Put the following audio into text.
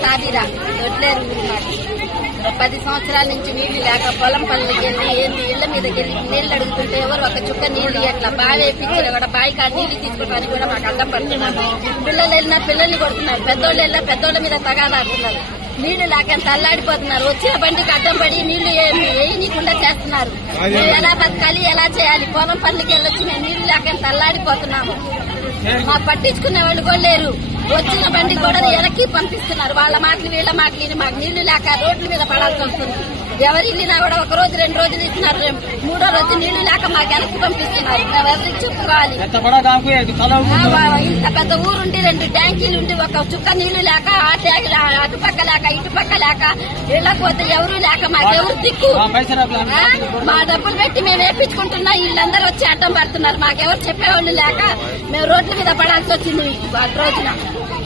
సాదిరా దొడ్లేరు 10 సంవత్సరాల నుంచి నీళ్లు లేక పొలం పనులకి వెళ్ళి ఇళ్ల మీదకి వెళ్ళి నీళ్లు అడుగుతుంటే ఎవరు ఒక చుక్క నీళ్లు ఎట్లా బావి వేయించారు కూడా బావి కాడ నీళ్లు తీసుకోవడానికి కూడా మాకు అడ్డం పడుతున్నారు. పిల్లలు వెళ్ళినా పిల్లల్ని కొడుతున్నారు, పెద్దోళ్ళు వెళ్ళినా పెద్దోళ్ళ మీద తగాదాడుతున్నారు. నీళ్లు లేక ఎంత అల్లాడిపోతున్నారు. వచ్చిన బండికి అడ్డం పడి నీళ్లు వేయనీయకుండా చేస్తున్నారు. మేము ఎలా బతకాలి, ఎలా చేయాలి? పొలం పనులకి వెళ్ళొచ్చి మేము నీళ్లు లేక ఎంత అల్లాడిపోతున్నాము. మాకు పట్టించుకునే వాళ్ళు కూడా లేరు. వచ్చిన బండి కూడా వెనక్కి పంపిస్తున్నారు. వాళ్ళ మాటలు వీళ్ళ మాటలు మాకు నీళ్లు లేక రోడ్ల మీద పడాల్సి వస్తుంది. ఎవరు వెళ్ళినా కూడా 1 రోజు 2 రోజులు ఇస్తున్నారు. 3వ రోజు నీళ్లు లేక మాకు వెనక్కి పంపిస్తున్నారు. మేము ఎవరికి చెప్పుకోవాలి? ఇంత పెద్ద ఊరుండి 2 ట్యాంకీలు ఉండి ఒక చుక్క నీళ్లు లేక ఆ ట్యాంకులు అటుపక్క లేక ఇటుపక్క లేక వెళ్ళకపోతే ఎవరు లేక మాకెవరు దిక్కు? మా డబ్బులు పెట్టి మేము వేయించుకుంటున్నా, వీళ్ళందరూ వచ్చి అడ్డం పడుతున్నారు. మాకెవరు చెప్పేవాళ్ళు లేక మేము రోడ్ల మీద పడాల్సి వచ్చింది ఆ రోజున.